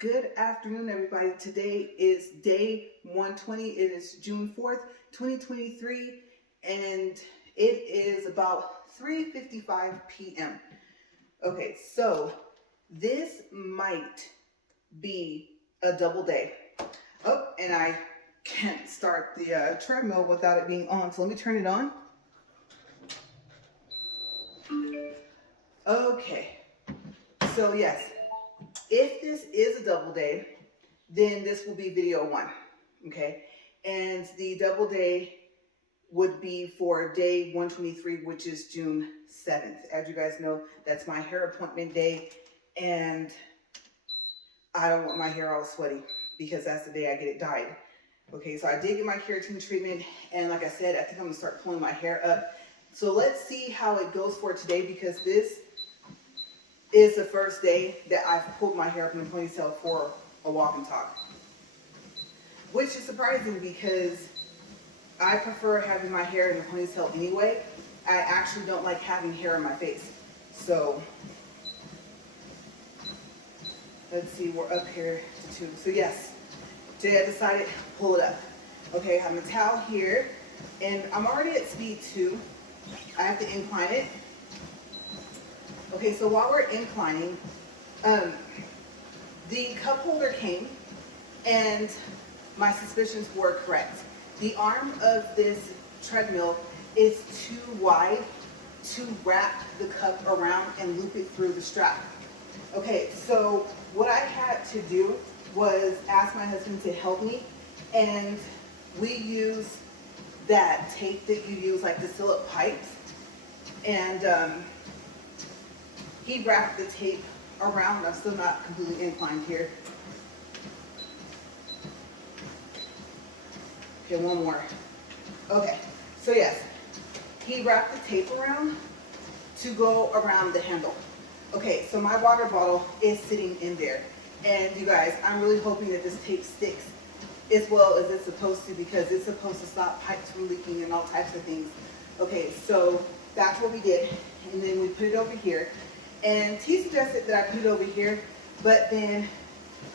Good afternoon, everybody. Today is day 120. It is June 4th, 2023, and it is about 3:55 p.m. Okay, so this might be a double day. Oh, and I can't start the treadmill without it being on, so let me turn it on. Okay, so yes, if this is a double day, then this will be video one, okay? And the double day would be for day 123, which is June 7th. As you guys know, that's my hair appointment day, and I don't want my hair all sweaty because that's the day I get it dyed. Okay, so I did get my keratin treatment, and like I said, I think I'm gonna start pulling my hair up. So let's see how it goes for today, because this is the first day that I've pulled my hair up in a ponytail for a walk and talk. Which is surprising because I prefer having my hair in a ponytail anyway. I actually don't like having hair on my face. So, let's see, we're up here to 2. So yes, today I decided to pull it up. Okay, I have a towel here, and I'm already at speed 2. I have to incline it. Okay, so while we're inclining, the cup holder came, and my suspicions were correct. The arm of this treadmill is too wide to wrap the cup around and loop it through the strap. Okay, so what I had to do was ask my husband to help me, and we use that tape that you use like to seal up pipes, and he wrapped the tape around. I'm still not completely inclined here. Okay, one more. Okay, so yes, he wrapped the tape around to go around the handle. Okay, so my water bottle is sitting in there. And you guys, I'm really hoping that this tape sticks as well as it's supposed to, because it's supposed to stop pipes from leaking and all types of things. Okay, so that's what we did. And then we put it over here. And he suggested that I put it over here, but then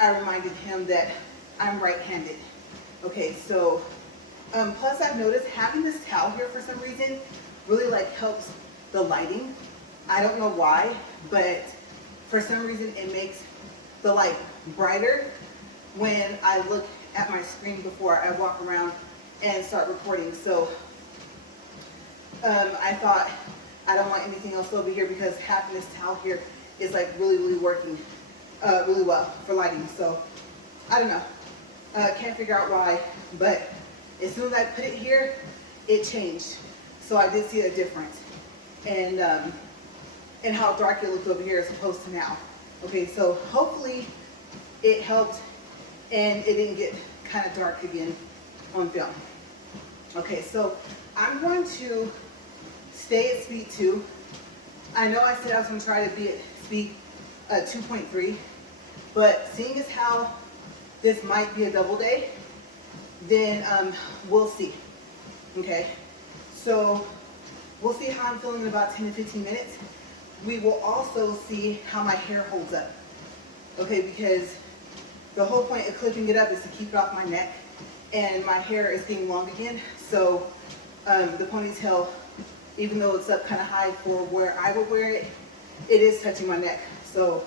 I reminded him that I'm right-handed. Okay, so plus I've noticed having this towel here for some reason really helps the lighting. I don't know why, but for some reason it makes the light brighter when I look at my screen before I walk around and start recording. So I thought I don't want anything else over here, because having this towel here is really working really well for lighting. So I don't know, can't figure out why, but as soon as I put it here, it changed. So I did see a difference, and how dark it looked over here as opposed to now. Okay, so hopefully it helped and it didn't get kind of dark again on film. Okay, so I'm going to stay at speed 2. I know I said I was going to try to be at speed 2.3, but seeing as how this might be a double day, then we'll see. Okay, so we'll see how I'm feeling in about 10 to 15 minutes. We will also see how my hair holds up. Okay, because the whole point of clipping it up is to keep it off my neck, and my hair is getting long again. So the ponytail, even though it's up kind of high for where I would wear it, it is touching my neck. So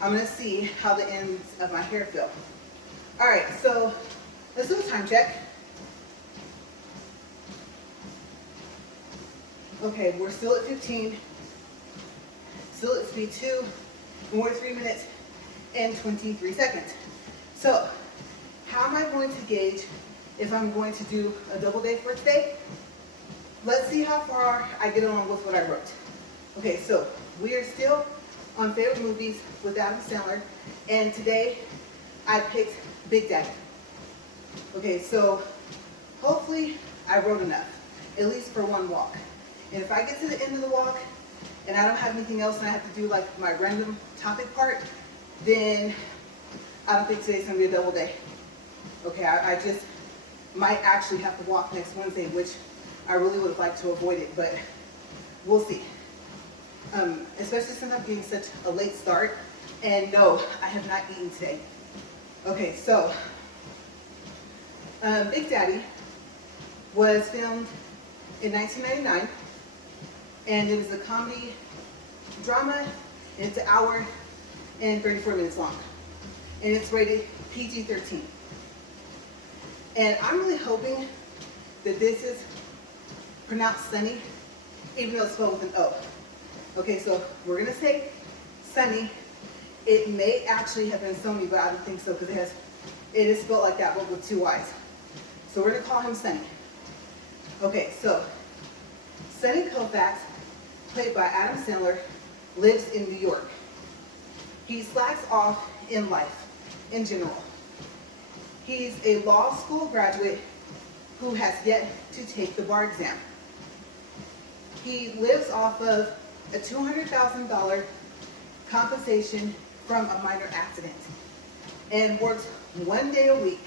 I'm gonna see how the ends of my hair feel. All right, so let's do a time check. Okay, we're still at 15, still at speed 2, and we're 3 minutes and 23 seconds. So, how am I going to gauge if I'm going to do a double day for today? Let's see how far I get along with what I wrote. Okay, so we are still on favorite movies with Adam Sandler, and today I picked Big Daddy. Okay, so hopefully I wrote enough, at least for one walk. And if I get to the end of the walk and I don't have anything else and I have to do my random topic part, then I don't think today's gonna be a double day. Okay, I just might actually have to walk next Wednesday, which I really would have liked to avoid it, but we'll see. Especially since I'm getting such a late start. And no, I have not eaten today. Okay, so Big Daddy was filmed in 1999, and it is a comedy drama, and it's an hour and 34 minutes long, and it's rated PG-13. And I'm really hoping that this is pronounced Sunny, even though it's spelled with an O. Okay, so we're gonna say Sunny. It may actually have been Sony, but I don't think so, because it is spelled like that, but with two Y's. So we're gonna call him Sunny. Okay, so Sunny Koufax, played by Adam Sandler, lives in New York. He slacks off in life, in general. He's a law school graduate who has yet to take the bar exam. He lives off of a $200,000 compensation from a minor accident and works 1 day a week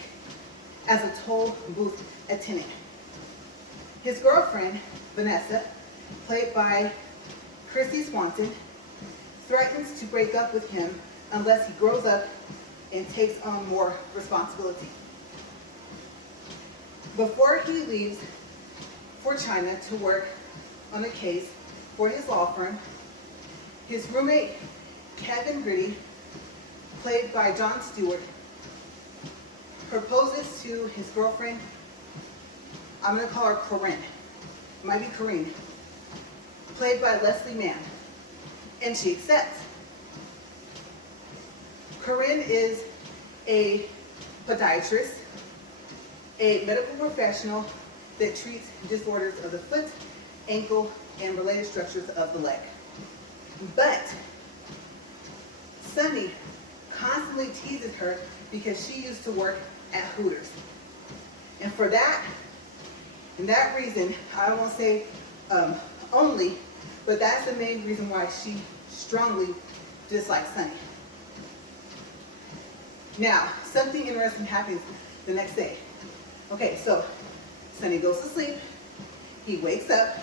as a toll booth attendant. His girlfriend, Vanessa, played by Christy Swanson, threatens to break up with him unless he grows up and takes on more responsibility. Before he leaves for China to work on a case for his law firm, his roommate, Kevin Gritty, played by Jon Stewart, proposes to his girlfriend. I'm going to call her Corinne. It might be Corinne, played by Leslie Mann, and she accepts. Corinne is a podiatrist, a medical professional that treats disorders of the foot, ankle, and related structures of the leg. But Sunny constantly teases her because she used to work at Hooters. And for that, and that reason, I don't want to say only, but that's the main reason why she strongly dislikes Sunny. Now, something interesting happens the next day. Okay, so Sunny goes to sleep, he wakes up,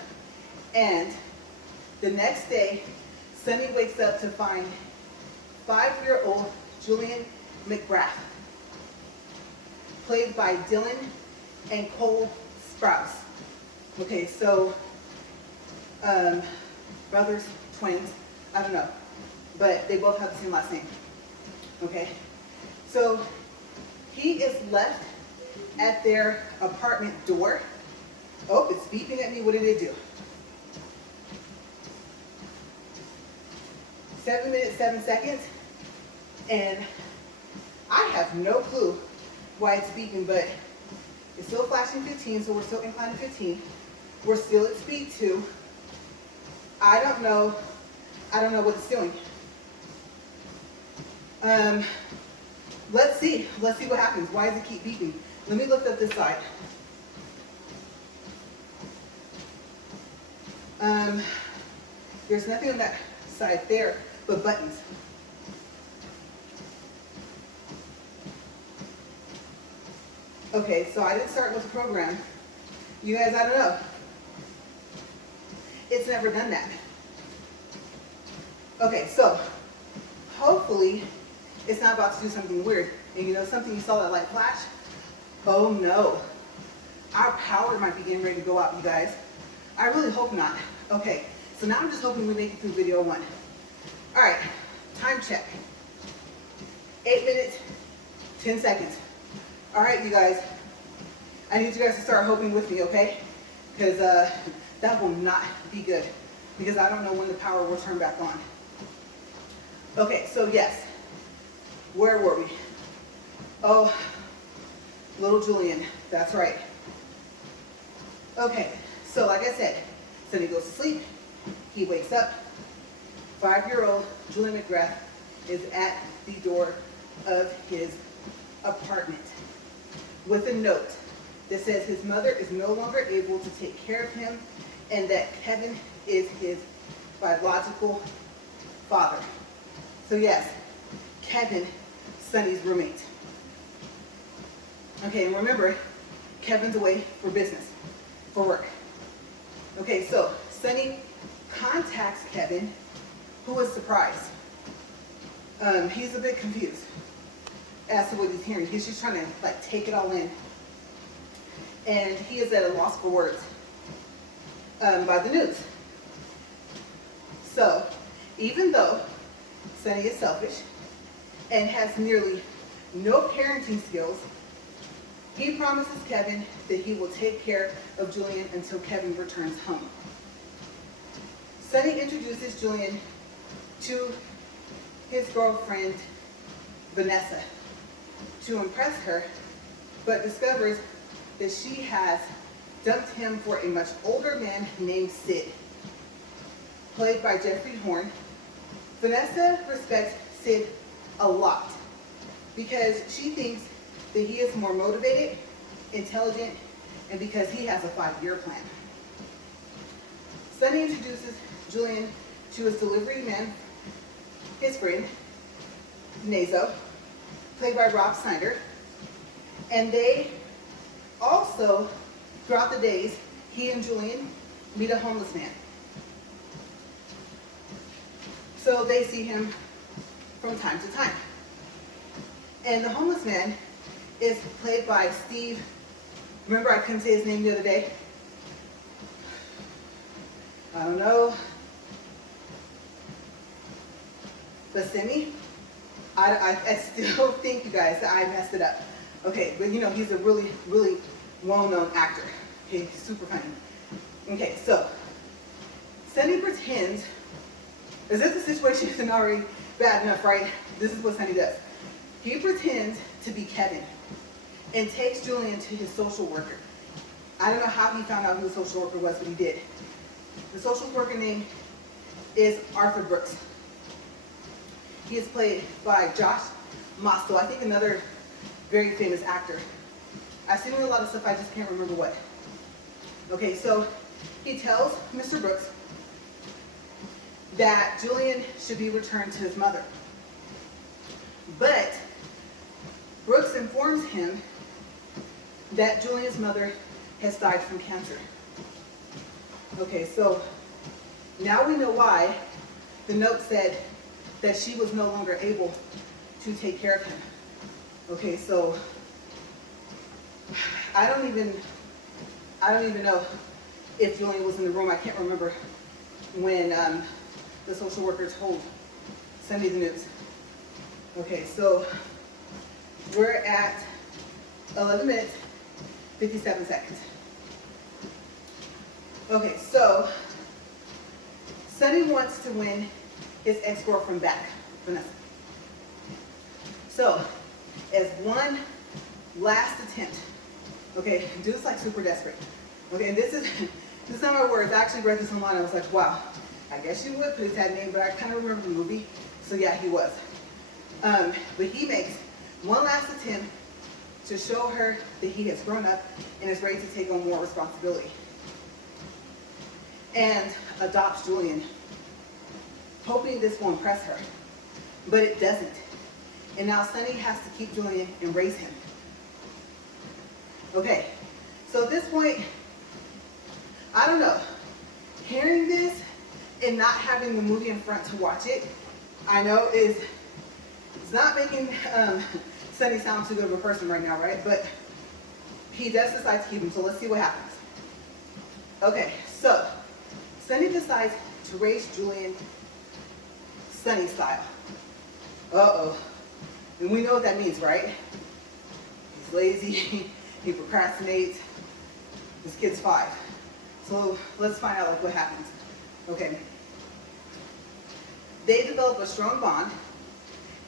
and the next day, Sunny wakes up to find 5-year-old Julian McGrath, played by Dylan and Cole Sprouse. Okay, so brothers, twins, I don't know, but they both have the same last name. Okay, so he is left at their apartment door. Oh, it's beeping at me. What did it do? 7 minutes, 7 seconds. And I have no clue why it's beeping, but it's still flashing 15, so we're still inclined to 15. We're still at speed 2. I don't know what it's doing. Let's see what happens. Why does it keep beeping? Let me look up this side. There's nothing on that side there but buttons. Okay, so I didn't start with the program. You guys, I don't know. It's never done that. Okay, so hopefully it's not about to do something weird. And you know something, you saw that light flash? Oh no. Our power might be getting ready to go out, you guys. I really hope not. Okay, so now I'm just hoping we make it through video 1. All right, time check. 8 minutes, 10 seconds. All right, you guys. I need you guys to start hoping with me, okay? Because that will not be good. Because I don't know when the power will turn back on. Okay, so yes. Where were we? Oh, little Julian. That's right. Okay, so like I said, Sunny goes to sleep. He wakes up. 5-year-old Julian McGrath is at the door of his apartment with a note that says his mother is no longer able to take care of him and that Kevin is his biological father. So yes, Kevin, Sunny's roommate. Okay, and remember, Kevin's away for business, for work. Okay, so Sunny contacts Kevin, who is surprised. He's a bit confused as to what he's hearing. He's just trying to like take it all in. And he is at a loss for words by the news. So even though Sonny is selfish and has nearly no parenting skills, he promises Kevin that he will take care of Julian until Kevin returns home. Sonny introduces Julian to his girlfriend, Vanessa, to impress her, but discovers that she has dumped him for a much older man named Sid, played by Jeffrey Horn. Vanessa respects Sid a lot because she thinks that he is more motivated, intelligent, and because he has a 5-year plan. Sonny introduces Julian to his delivery man, his friend, Nazo, played by Rob Snyder. And they also, throughout the days, he and Julian meet a homeless man. So they see him from time to time. And the homeless man is played by Steve. Remember I couldn't say his name the other day? I don't know. Buscemi? I still think, you guys, that I messed it up. Okay, but you know, he's a really, really well-known actor. Okay, super funny. Okay, so Sonny pretends as if the situation isn't already bad enough, right? This is what Sonny does. He pretends to be Kevin and takes Julian to his social worker. I don't know how he found out who the social worker was, but he did. The social worker name is Arthur Brooks. He is played by Josh Mosto, I think another very famous actor. I've seen him in a lot of stuff, I just can't remember what. Okay, so he tells Mr. Brooks that Julian should be returned to his mother. But Brooks informs him that Julian's mother has died from cancer. Okay, so now we know why the note said that she was no longer able to take care of him. Okay, so I don't even know if Julian was in the room. I can't remember when the social worker told Sonny the news. Okay, so we're at 11 minutes, 57 seconds. Okay, so Sonny wants to win his ex-girlfriend back, Vanessa. So, as one last attempt, okay, dude's like super desperate. Okay, and this is not my words. I actually read this online. I was like, wow, I guess you would put his name, but I kind of remember the movie. So yeah, he was. But he makes one last attempt to show her that he has grown up and is ready to take on more responsibility. And adopts Julian, hoping this will impress her. But it doesn't. And now Sonny has to keep Julian and raise him. Okay, so at this point, I don't know. Hearing this and not having the movie in front to watch it, I know it's not making Sonny sound too good of a person right now, right? But he does decide to keep him, so let's see what happens. Okay, so Sonny decides to raise Julian Sonny style. Uh-oh. And we know what that means, right? He's lazy, he procrastinates. This kid's 5. So let's find out like what happens. Okay. They develop a strong bond,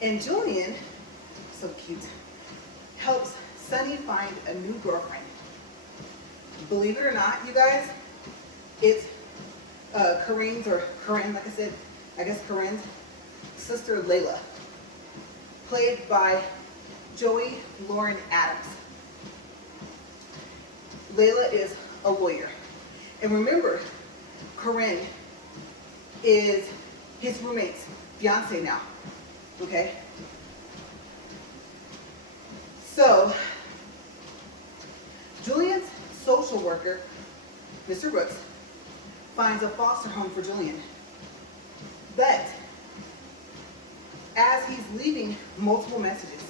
and Julian, so cute, helps Sonny find a new girlfriend. Believe it or not, you guys, it's Corinne's, like I said, I guess Corinne's sister Layla, played by Joey Lauren Adams. Layla is a lawyer. And remember, Corinne is his roommate's fiance now, okay? So, Julian's social worker, Mr. Brooks, finds a foster home for Julian. But as he's leaving multiple messages,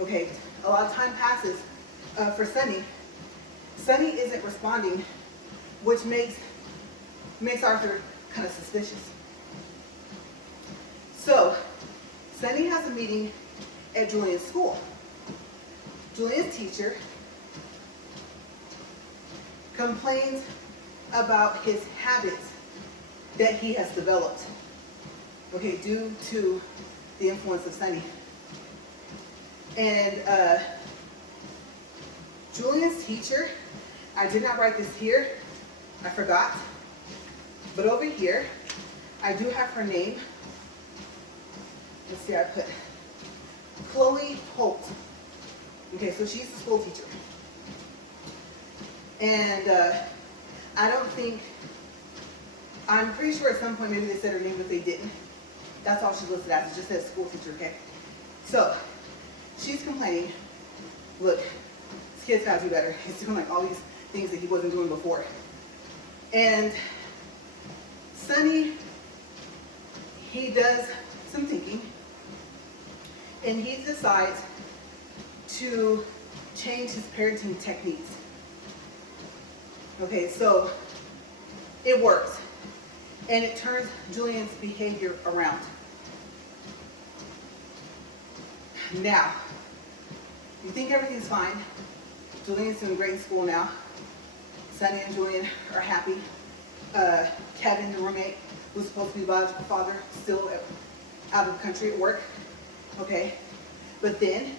Okay, a lot of time passes for Sunny. Sunny isn't responding, which makes Arthur kind of suspicious. So, Sunny has a meeting at Julian's school. Julian's teacher complains about his habits that he has developed, okay, due to the influence of Sunny. And Julian's teacher, I did not write this here, I forgot, but over here, I do have her name. Let's see, I put Chloe Holt. Okay, so she's the school teacher. And I'm pretty sure at some point maybe they said her name, but they didn't. That's all she's listed as. It just says school teacher, okay? So, she's complaining, look, this kid's gotta do better. He's doing like all these things that he wasn't doing before. And Sunny, he does some thinking, and he decides to change his parenting techniques. Okay, so it works, and it turns Julian's behavior around. Now, you think everything's fine. Julian's doing great in school now. Sunny and Julian are happy. Kevin, the roommate, who's supposed to be biological father, still out of the country at work. Okay, but then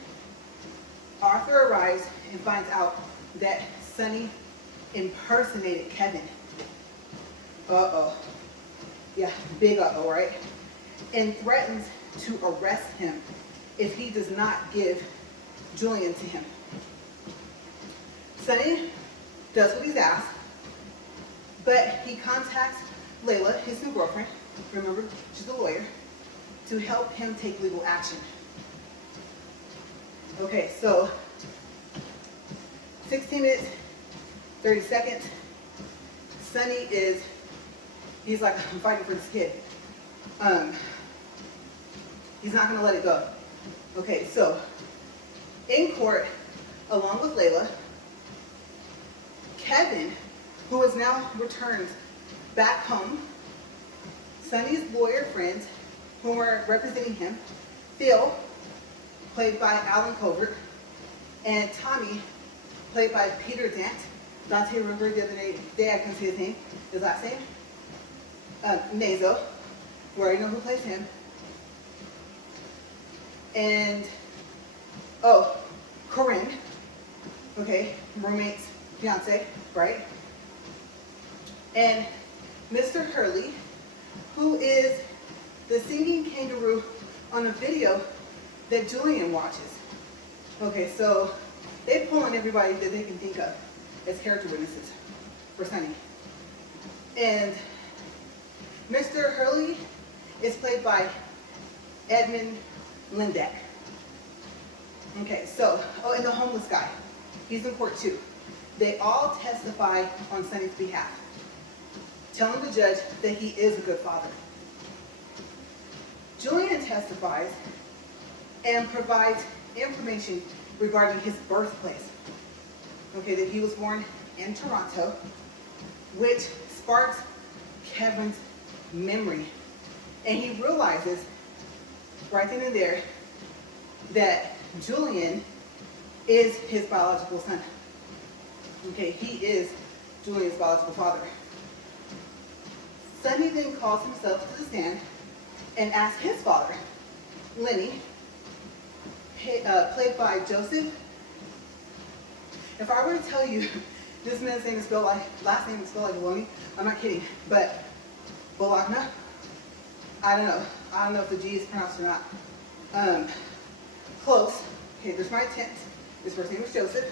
Arthur arrives and finds out that Sunny impersonated Kevin. Uh-oh. Yeah, big uh-oh, right? And threatens to arrest him if he does not give Julian to him. Sunny does what he's asked, but he contacts Layla, his new girlfriend, remember, she's a lawyer, to help him take legal action. Okay, so 16 minutes, 30 seconds. Sunny he's like, I'm fighting for this kid. He's not gonna let it go. Okay, so in court, along with Layla, Kevin, who is now returned back home, Sunny's lawyer friends, who were representing him, Phil, played by Alan Covert, and Tommy, played by Peter Dant. Dante, remember the other day I couldn't say his name, his last name? Nazo, we already know who plays him. And, Corinne, okay, roommate's fiance, right? And Mr. Hurley, who is the singing kangaroo on a video that Julian watches. Okay, so they pull in everybody that they can think of as character witnesses for Sunny. And Mr. Hurley is played by Edmund Lindeck. Okay, so, and the homeless guy, he's in court too. They all testify on Sunny's behalf, telling the judge that he is a good father. Julian testifies and provides information regarding his birthplace. Okay, that he was born in Toronto, which sparks Kevin's memory. And he realizes right then and there that Julian is his biological son. Okay, he is Julian's biological father. Sunny then calls himself to the stand and asks his father, Lenny, played by Joseph. If I were to tell you this man's name is spelled like, last name is spelled like bologna, I'm not kidding, but Bologna, I don't know. I don't know if the G is pronounced or not. Close. Okay, there's my attempt. His first name is Joseph,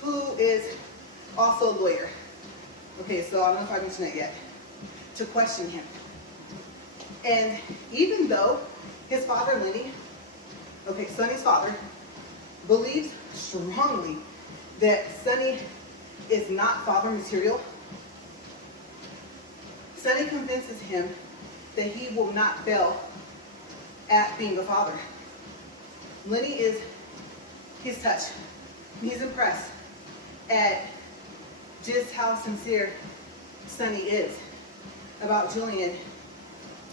who is also a lawyer. Okay, so I don't know if I mentioned that yet. To question him. And even though his father, Lenny, okay, Sunny's father, believes strongly that Sunny is not father material, Sunny convinces him that he will not fail at being a father. Lenny he's touched. He's impressed at just how sincere Sonny is about Julian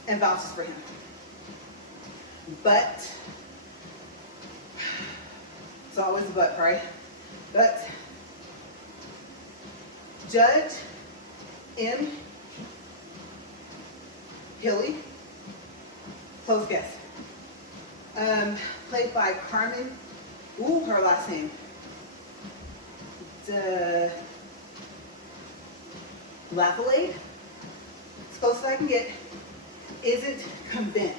and vouches for him. But, it's always a but, right? But, Judge M. Hilly, close guess, played by Carmen, her last name, LaRae's, as close as I can get, isn't convinced.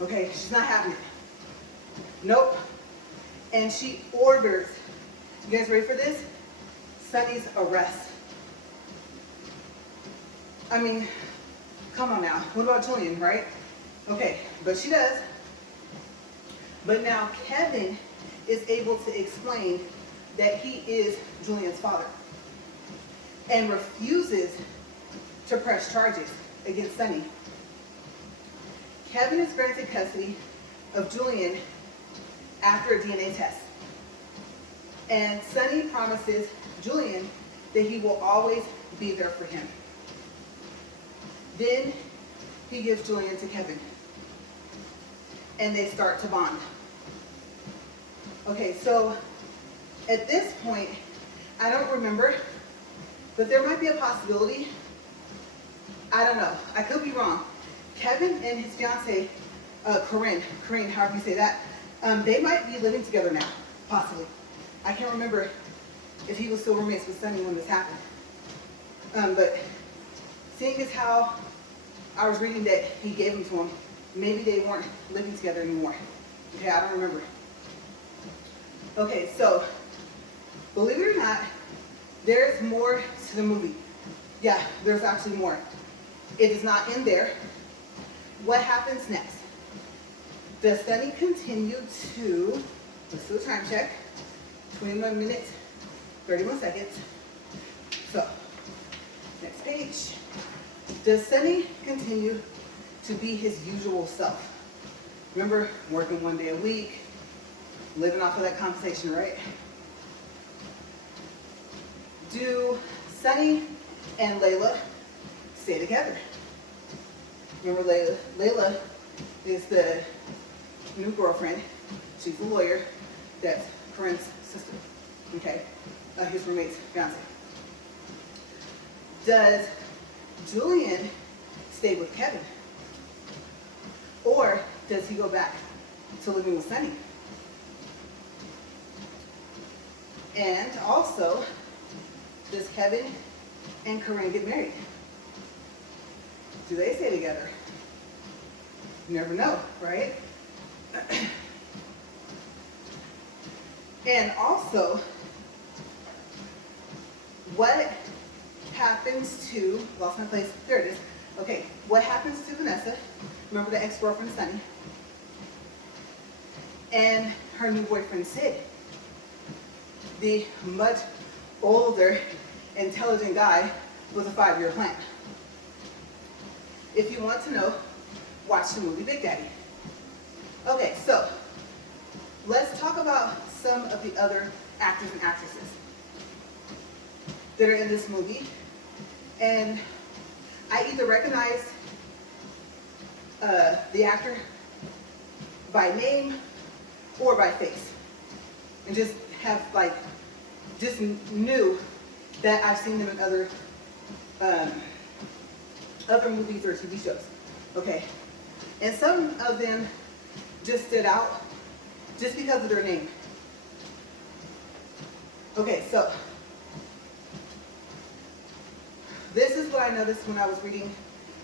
Okay, she's not having it. Nope. And she orders, you guys ready for this? Sonny's arrest. I mean, come on now. What about Julian, right? Okay, but she does. But now Kevin is able to explain that he is Julian's father and refuses to press charges against Sonny. Kevin is granted custody of Julian after a DNA test. And Sonny promises Julian that he will always be there for him. Then he gives Julian to Kevin. And they start to bond. Okay, so at this point, I don't remember, but there might be a possibility. I don't know. I could be wrong. Kevin and his fiancée, Corinne, however you say that, they might be living together now, possibly. I can't remember if he was still roommates with Sonny when this happened. But seeing as how I was reading that he gave them to him, maybe they weren't living together anymore. Okay, I don't remember. Okay, so believe it or not, there's more to the movie. Yeah, there's actually more. It is not in there. What happens next? Does Sonny continue to, let's do a time check, 21 minutes, 31 seconds. So, next page. Does Sonny continue to be his usual self? Remember, working one day a week, living off of that compensation, right? Do Sonny and Layla stay together? Remember Layla is the new girlfriend. She's a lawyer. That's Corinne's sister, okay? His roommate's fiance. Does Julian stay with Kevin? Or does he go back to living with Sonny? And also, does Kevin and Corinne get married? Do they stay together? You never know, right? And also, what happens to, lost my place, there it is. Okay, what happens to Vanessa? Remember the ex-girlfriend, Sonny? And her new boyfriend, Sid. The much older, intelligent guy with a 5-year plan. If you want to know, watch the movie Big Daddy. Okay, so let's talk about some of the other actors and actresses that are in this movie. And I either recognized the actor by name or by face. And just have just knew that I've seen them in other movies or TV shows. Okay. And some of them just stood out just because of their name. Okay, so this is what I noticed when I was reading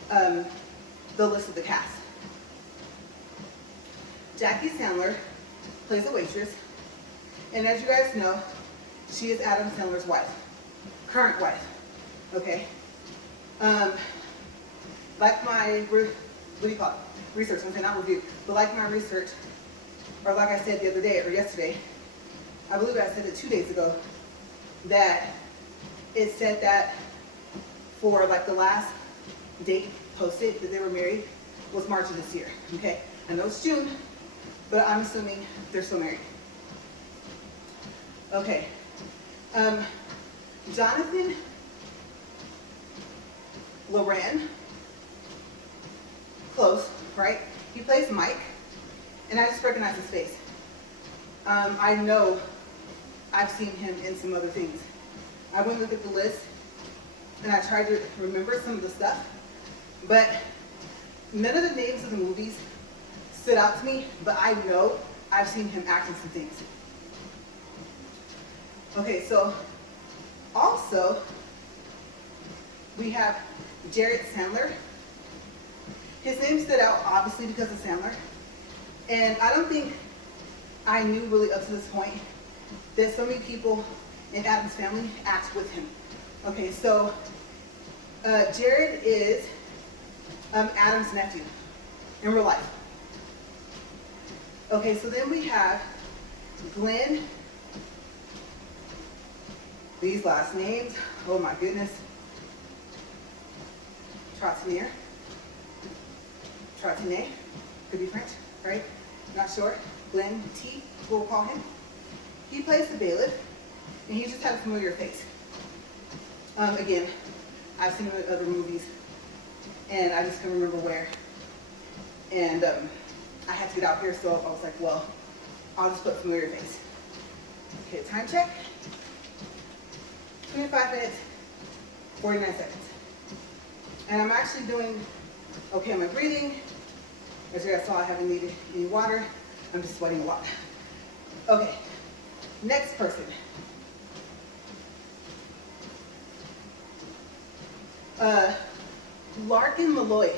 the list of the cast. Jackie Sandler plays a waitress, and as you guys know, she is Adam Sandler's wife, current wife. Okay. Like my, what do you call it? Research, I'm saying not review, but like my research, or like I said the other day or yesterday, I believe I said it 2 days ago, that it said that for like the last date posted that they were married was March of this year, okay? I know it's June, but I'm assuming they're still married. Okay. Jonathan Loran, close, right? He plays Mike, and I just recognize his face. I know I've seen him in some other things. I went and looked at the list, and I tried to remember some of the stuff, but none of the names of the movies stood out to me, but I know I've seen him act in some things. Okay, so also we have Jared Sandler. His name stood out obviously because of Sandler, and I don't think I knew really up to this point that so many people in Adam's family act with him. Okay, so Jared is Adam's nephew in real life. Okay, so then we have Glenn. These last names, oh my goodness. Trottier, could be French, right? Not sure. Glenn T, we'll call him. He plays the bailiff, and he just had a familiar face. Again, I've seen him in other movies, and I just can't remember where. And I had to get out here, so I was like, well, I'll just put familiar face. Okay, time check. 25 minutes, 49 seconds. And I'm actually doing okay on my breathing. As you guys saw, I haven't needed any water. I'm just sweating a lot. Okay, next person. Larkin Malloy.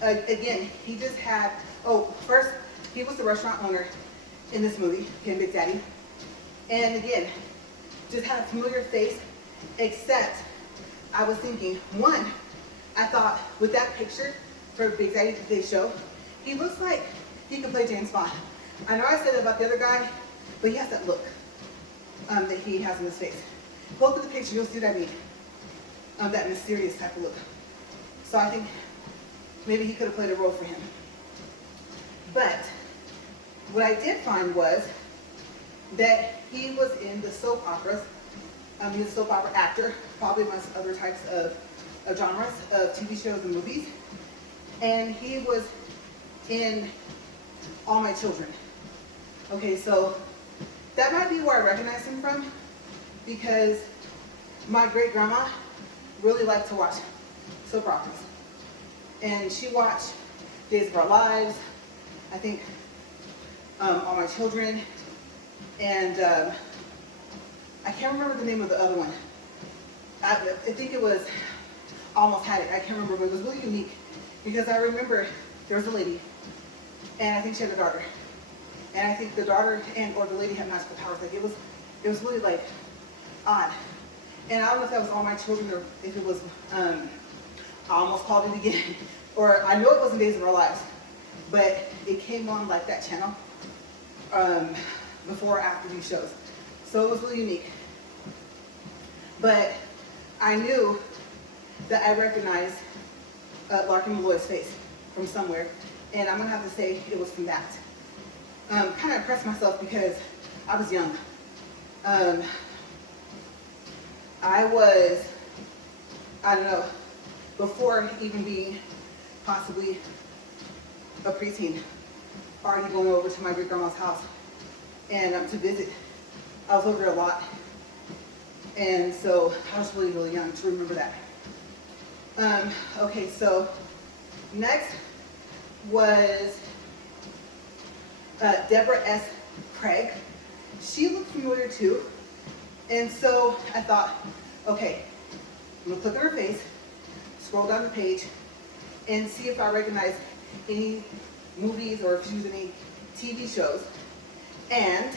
Again, he just had, first, he was the restaurant owner in this movie, Ken Big Daddy. And again, just had a familiar face, except I was thinking, one, I thought with that picture for Big Daddy They Show, he looks like he could play James Bond. I know I said it about the other guy, but he has that look that he has in his face. Go look at the picture, you'll see what I mean. That mysterious type of look. So I think maybe he could have played a role for him. But what I did find was that he was in the soap operas. He was a soap opera actor, probably amongst other types of genres of TV shows and movies. And he was in All My Children. Okay, so that might be where I recognize him from, because my great grandma really liked to watch soap operas. And she watched Days of Our Lives, I think All My Children, and I can't remember the name of the other one. I think it was Almost Had It. I can't remember, but it was really unique because I remember there was a lady, and I think she had a daughter, and I think the daughter or the lady had magical powers. Like it was really like odd. And I don't know if that was All My Children or if it was I Almost Called It Again, or I know it wasn't Days of Our Lives, but it came on like that channel before or after these shows. So it was really unique. But I knew that I recognized Larkin Malloy's face from somewhere, and I'm gonna have to say it was from that. Kind of impressed myself because I was young. I was, I don't know, before even being possibly a preteen, already going over to my great grandma's house and to visit. I was over there a lot, and so I was really, really young to remember that. Okay, so next was Deborah S. Craig. She looked familiar too, and so I thought, okay, I'm gonna click on her face, scroll down the page, and see if I recognize any movies or if she was in any TV shows. And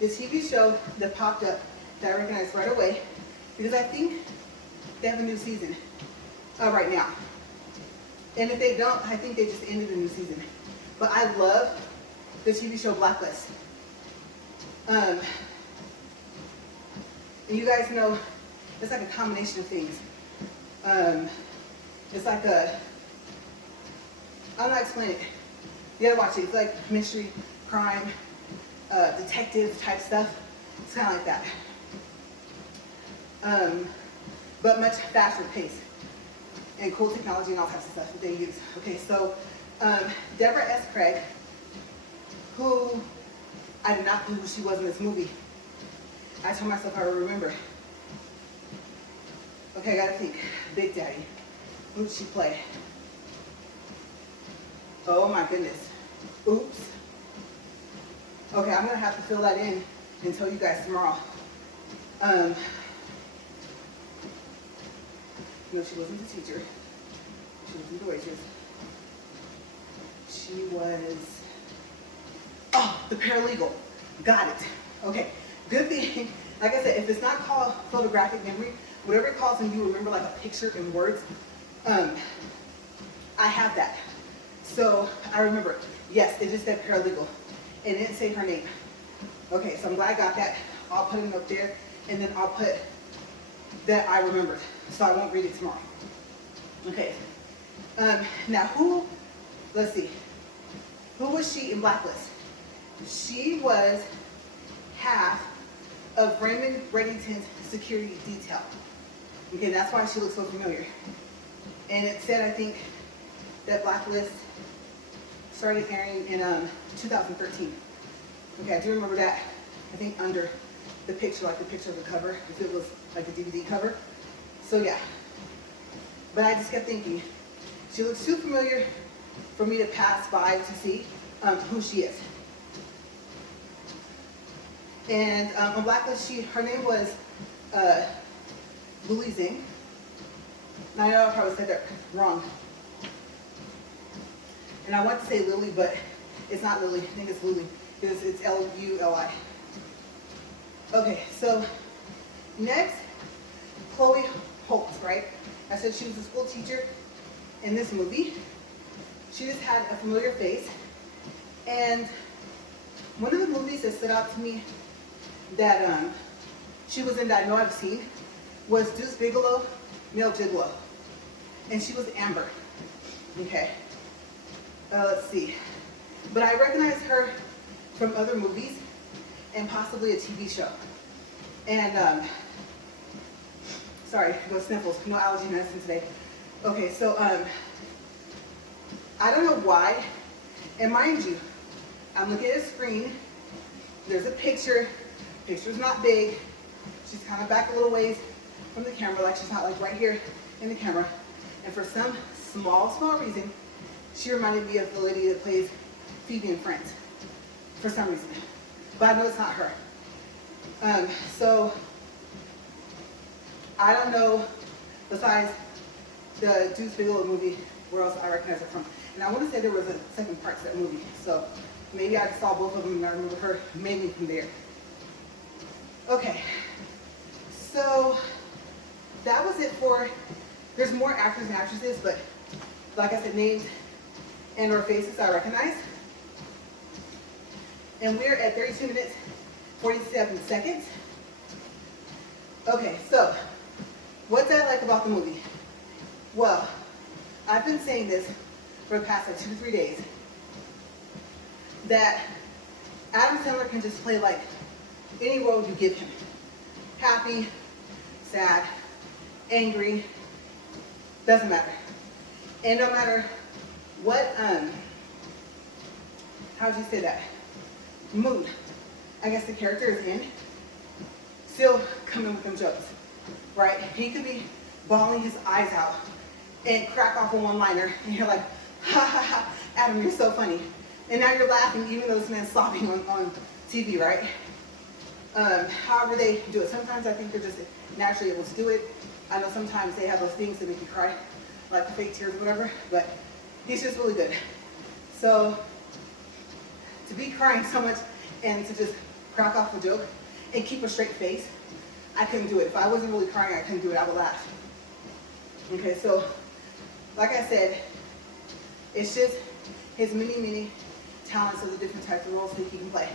the TV show that popped up that I recognized right away, because I think they have a new season right now. And if they don't, I think they just ended a new season. But I love the TV show Blacklist. And you guys know, it's like a combination of things. It's like I'm not explaining it. You gotta watch it. It's like mystery, crime, detective type stuff. It's kind of like that. But much faster pace and cool technology and all types of stuff that they use. Okay, so Deborah S. Craig, who I did not know who she was in this movie. I told myself I would remember. Okay, I gotta think. Big Daddy. Who did she play? Oh my goodness. Oops. Okay, I'm gonna have to fill that in and tell you guys tomorrow. No, she wasn't the teacher. She wasn't the waitress. She was, oh, the paralegal. Got it. Okay, good thing. Like I said, if it's not called photographic memory, whatever it calls and you remember like a picture in words, I have that. So I remember, yes, it just said paralegal. It didn't say her name. Okay, so I'm glad I got that. I'll put it up there, and then I'll put that I remembered, so I won't read it tomorrow. Okay. Now let's see. Who was she in Blacklist? She was half of Raymond Reddington's security detail. Okay, that's why she looks so familiar. And it said, I think, that Blacklist started airing in 2013. Okay, I do remember that. I think under the picture, like the picture of the cover, if it was like a DVD cover. So yeah. But I just kept thinking, she looks too familiar for me to pass by to see who she is. And on Blacklist, her name was Lily Zing. Now I know I probably said that wrong. And I want to say Lily, but it's not Lily. I think it's Lily. It's L-U-L-I. Okay, so next, Chloe Holt, right? I said she was a school teacher in this movie. She just had a familiar face. And one of the movies that stood out to me that she was in that I know I've seen was Deuce Bigalow, Male Gigolo. And she was Amber. Okay. Let's see. But I recognize her from other movies and possibly a TV show. And, sorry, no sniffles, no allergy medicine today. Okay, so I don't know why, and mind you, I'm looking at a screen, there's a picture's not big, she's kind of back a little ways from the camera, like she's not like right here in the camera, and for some small reason, she reminded me of the lady that plays Phoebe in Friends, for some reason, but I know it's not her. So, I don't know, besides the Deuce Bigalow movie, where else I recognize her from. And I want to say there was a second part to that movie, so maybe I saw both of them and I remember her mainly from there. Okay, so that was it for, there's more actors and actresses, but like I said, names and or faces I recognize. And we're at 32 minutes, 47 seconds. Okay, so what did I like about the movie? Well, I've been saying this for the past like 2 to 3 days, that Adam Sandler can just play like any role you give him. Happy, sad, angry, doesn't matter. And no matter what, how would you say that? Mood, I guess the character is in, still coming with them jokes, right? He could be bawling his eyes out and crack off a one-liner, and you're like, ha ha ha, Adam, you're so funny. And now you're laughing even though this man's sobbing on TV, right? However they do it. Sometimes I think they're just naturally able to do it. I know sometimes they have those things that make you cry, like the fake tears or whatever, but he's just really good. So, to be crying so much and to just crack off a joke and keep a straight face, I couldn't do it. If I wasn't really crying, I couldn't do it. I would laugh. Okay, so, like I said, it's just his many talents of the different types of roles that he can play.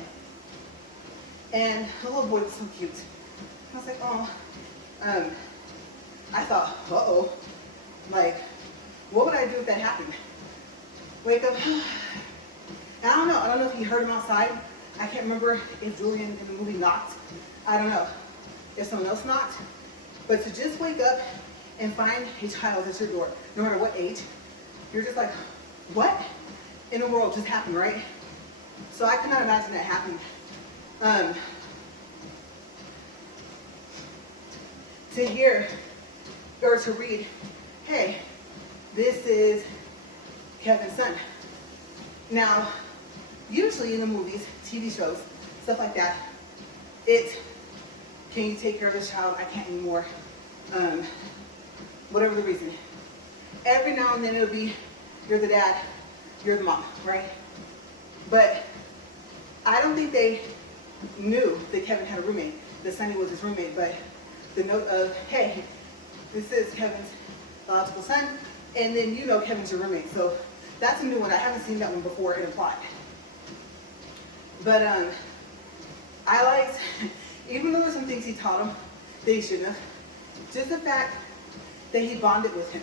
And the little boy was so cute. I was like, oh. I thought, uh-oh. Like, what would I do if that happened? wake up. And I don't know if he heard him outside. I can't remember if Julian in the movie knocked. I don't know if someone else knocked. But to just wake up and find a child at your door, no matter what age, you're just like, what in the world just happened, right? So I cannot imagine that happening. To hear or to read, hey, this is Kevin's son. Now, usually in the movies, TV shows, stuff like that, it's, can you take care of this child? I can't anymore. Whatever the reason. Every now and then it'll be, you're the dad, you're the mom, right? But I don't think they knew that Kevin had a roommate, that Sonny was his roommate, but the note of, hey, this is Kevin's biological son, and then you know Kevin's your roommate. So that's a new one. I haven't seen that one before in Applied. But I liked, even though there's some things he taught him that he shouldn't have, just the fact that he bonded with him.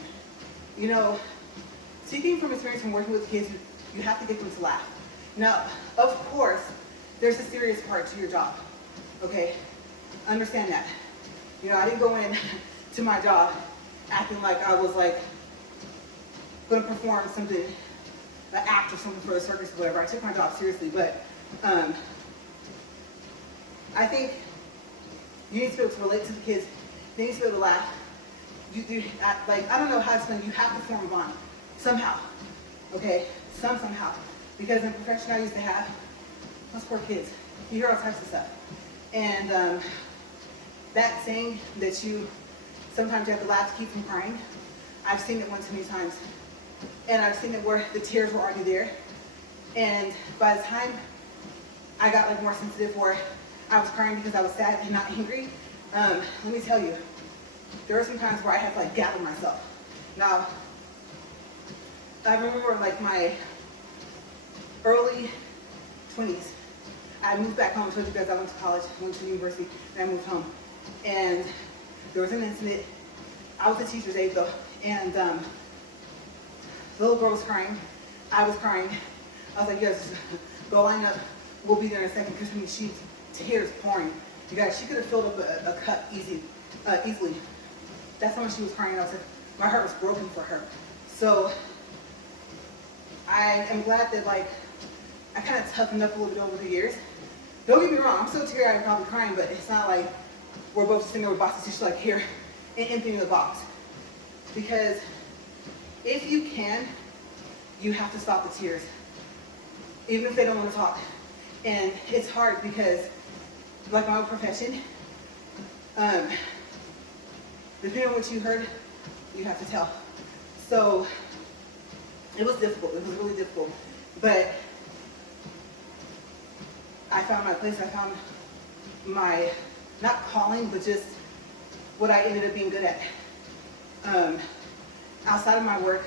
You know, speaking from experience from working with kids, you have to get them to laugh. Now, of course, there's a serious part to your job, okay? Understand that. You know, I didn't go in to my job acting like I was like gonna perform something, an act or something for the circus or whatever. I took my job seriously, but I think you need to be able to relate to the kids. They need to be able to laugh. Like, I don't know how to explain, you have to form a bond somehow, okay? Somehow. Because in the profession I used to have, those poor kids, you hear all types of stuff. And that saying that sometimes you have to laugh to keep from crying, I've seen it one too many times. And I've seen it where the tears were already there. And by the time I got like more sensitive where I was crying because I was sad and not angry, let me tell you, there were some times where I had to like gather myself. Now, I remember like my early 20s, I moved back home. I told you guys I went to college, went to university, and I moved home. And there was an incident. I was a teacher's aide though, and the little girl was crying. I was crying. I was like, you guys, go line up. We'll be there in a second, because I mean, she's tears pouring. You guys, she could have filled up a cup easily. That's how much she was crying. I was like, my heart was broken for her. So I am glad that like I kind of toughened up a little bit over the years. Don't get me wrong, I'm still teary-eyed and probably crying, but it's not like we're both sitting there with boxes of tissue like here and emptying the box. Because if you can, you have to stop the tears, even if they don't want to talk. And it's hard because, like my own profession, depending on what you heard, you have to tell. So it was difficult. It was really difficult. But I found my place. I found my, not calling, but just what I ended up being good at. Outside of my work,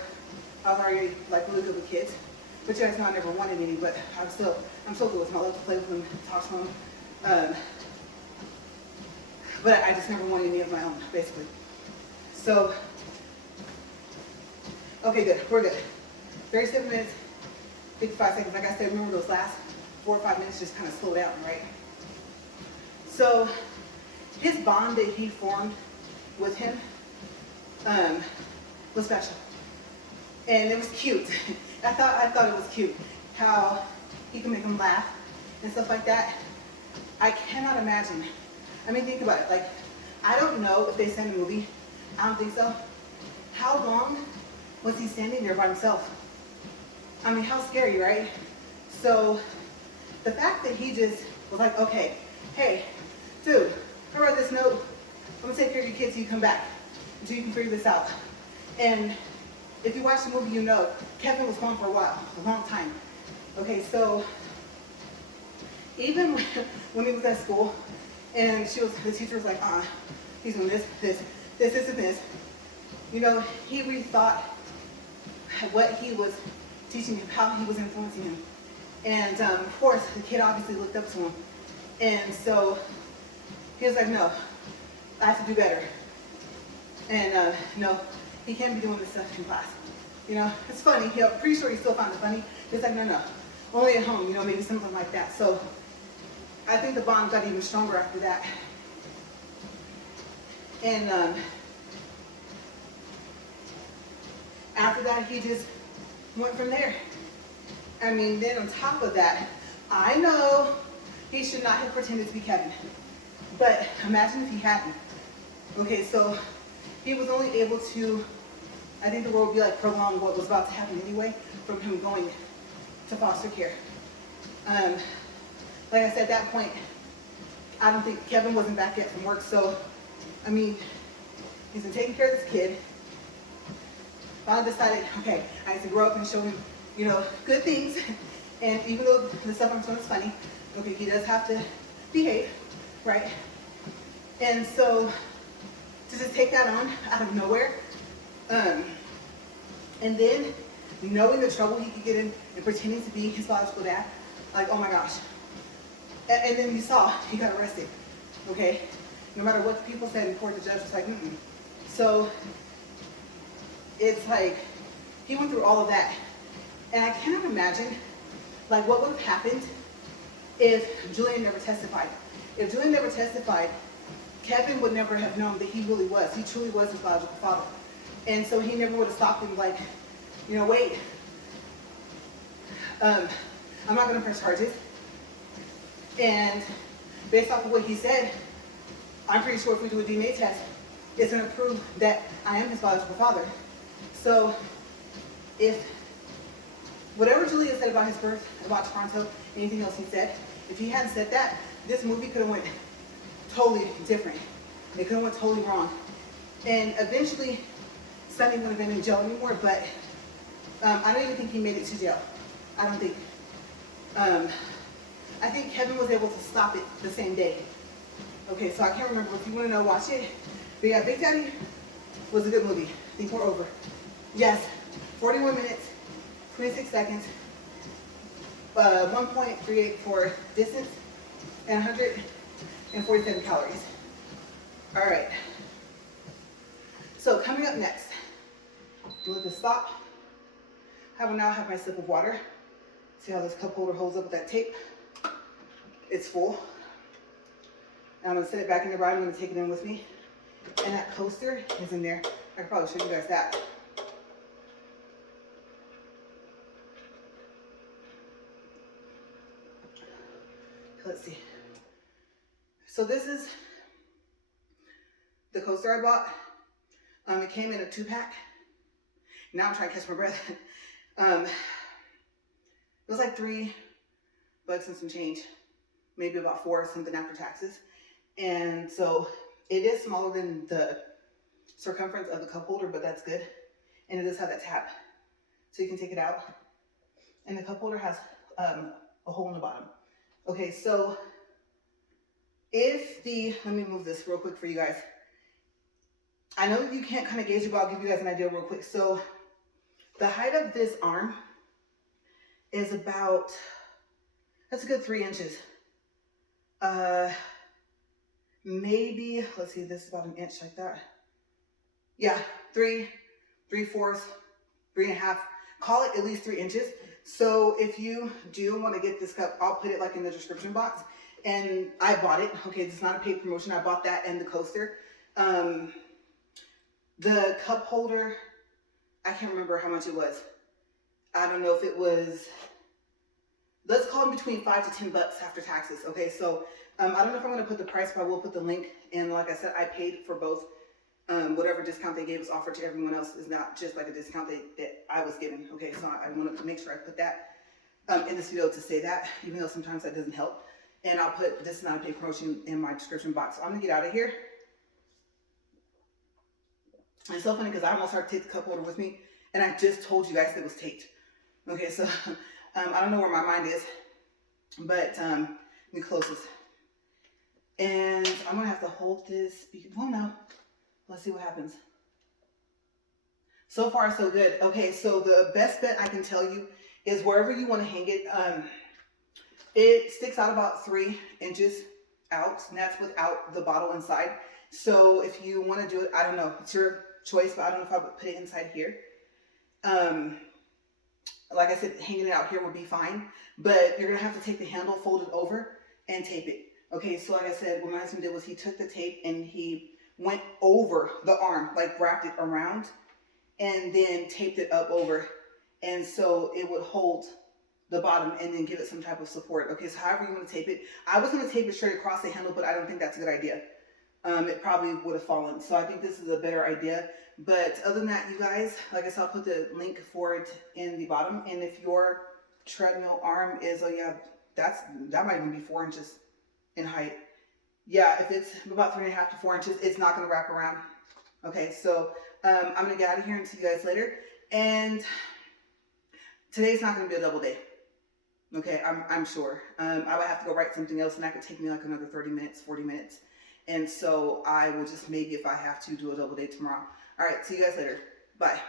I was already like really good with kids. But you guys know I never wanted any, but I'm so good with them. I love to play with them, talk to them. But I just never wanted any of my own, basically. So, okay, good, we're good. 37 minutes, 55 seconds. Like I said, remember those last 4 or 5 minutes, just kind of slow down, right? So, his bond that he formed with him was special. And it was cute. I thought it was cute how he can make him laugh and stuff like that. I cannot imagine. I mean, think about it. Like, I don't know if they sent a movie. I don't think so. How long was he standing there by himself? I mean, how scary, right? So the fact that he just was like, okay, hey, dude, I wrote this note. I'm gonna take care of your kids till you come back, until you can figure this out. And if you watch the movie, you know Kevin was gone for a while, a long time. Okay, so even when he was at school, and the teacher was like, he's doing this, and this. You know, he rethought what he was teaching him, how he was influencing him. And of course, the kid obviously looked up to him. And so he was like, no, I have to do better. And no, he can't be doing this stuff in class. You know, it's funny. You know, pretty sure he still found it funny. He's like, no, no, only at home, you know, maybe something like that. So I think the bond got even stronger after that. And after that, he just went from there. I mean, then on top of that, I know he should not have pretended to be Kevin. But imagine if he hadn't. Okay, so he was only able to, I think the word would be like prolong what was about to happen anyway from him going to foster care. Like I said, at that point, I don't think Kevin wasn't back yet from work. So, I mean, he's been taking care of this kid. Finally decided, okay, I need to grow up and show him, you know, good things. And even though the stuff I'm showing is funny, okay, he does have to behave, right? And so to just take that on out of nowhere, and then knowing the trouble he could get in and pretending to be his biological dad, like, oh my gosh. And then you saw he got arrested, okay? No matter what the people said in court, the judge was like, mm-mm. So it's like, he went through all of that. And I cannot imagine, like, what would have happened if Julian never testified. If Julian never testified, Kevin would never have known that he really was. He truly was his biological father. And so he never would have stopped him, like, you know, wait, I'm not going to press charges. And based off of what he said, I'm pretty sure if we do a DNA test, it's going to prove that I am his biological father. So if whatever Julia said about his birth, about Toronto, anything else he said, if he hadn't said that, this movie could have went totally different. It could have went totally wrong. And eventually, Sonny wouldn't have been in jail anymore, but I don't even think he made it to jail. I don't think. I think Kevin was able to stop it the same day. Okay, so I can't remember. If you want to know, watch it. But yeah, Big Daddy was a good movie. I think we're over. Yes, 41 minutes, 26 seconds, 1.38 for distance, and 147 calories. All right. So coming up next, let this stop. I will now have my sip of water. See how this cup holder holds up with that tape? It's full. And I'm gonna set it back in the ride. I'm gonna take it in with me. And that coaster is in there. I could probably show you guys that. Let's see. So this is the coaster I bought. It came in a 2-pack. Now I'm trying to catch my breath. It was like $3 and some change, maybe about 4 or something after taxes. And so it is smaller than the circumference of the cup holder, but that's good. And it does have that tab, so you can take it out. And the cup holder has a hole in the bottom. Okay, so let me move this real quick for you guys. I know you can't kind of gauge it, but I'll give you guys an idea real quick. So the height of this arm is about, that's a good 3 inches. Maybe, let's see, this is about an inch like that. Yeah, 3/4, 3.5, call it at least 3 inches. So if you do want to get this cup, I'll put it like in the description box. And I bought it. Okay, this is not a paid promotion. I bought that and the coaster. The cup holder, I can't remember how much it was. I don't know if it was, let's call them between $5 to $10 after taxes. Okay, so I don't know if I'm going to put the price, but I will put the link. And like I said, I paid for both. Whatever discount they gave us offered to everyone else is not just like a discount that I was given. Okay, so I wanted to make sure I put that in this video to say that, even though sometimes that doesn't help. And I'll put, this is not a paid promotion, in my description box. So I'm going to get out of here. It's so funny because I almost had to take the cup holder with me, and I just told you guys it was taped. Okay, so I don't know where my mind is, but let me close this. And I'm gonna have to hold this. Well, no, let's see what happens. So far, so good. Okay, so the best bet I can tell you is wherever you want to hang it. It sticks out about 3 inches out, and that's without the bottle inside. So if you want to do it, I don't know, it's your choice, but I don't know if I would put it inside here. Like I said, hanging it out here would be fine, but you're gonna have to take the handle, fold it over, and tape it. Okay, so like I said, what my husband did was he took the tape and he went over the arm, like wrapped it around, and then taped it up over, and so it would hold the bottom and then give it some type of support. Okay, so however you want to tape it. I was going to tape it straight across the handle, but I don't think that's a good idea. It probably would have fallen. So I think this is a better idea. But other than that, you guys, like I said, I'll put the link for it in the bottom. And if your treadmill arm is, oh yeah, that might even be 4 inches in height. Yeah, if it's about 3.5 to 4 inches, it's not going to wrap around. Okay, so I'm going to get out of here and see you guys later. And today's not going to be a double day. Okay, I'm sure. I would have to go write something else, and that could take me like another 30 minutes, 40 minutes. And so I will just maybe, if I have to, do a double day tomorrow. All right, see you guys later. Bye.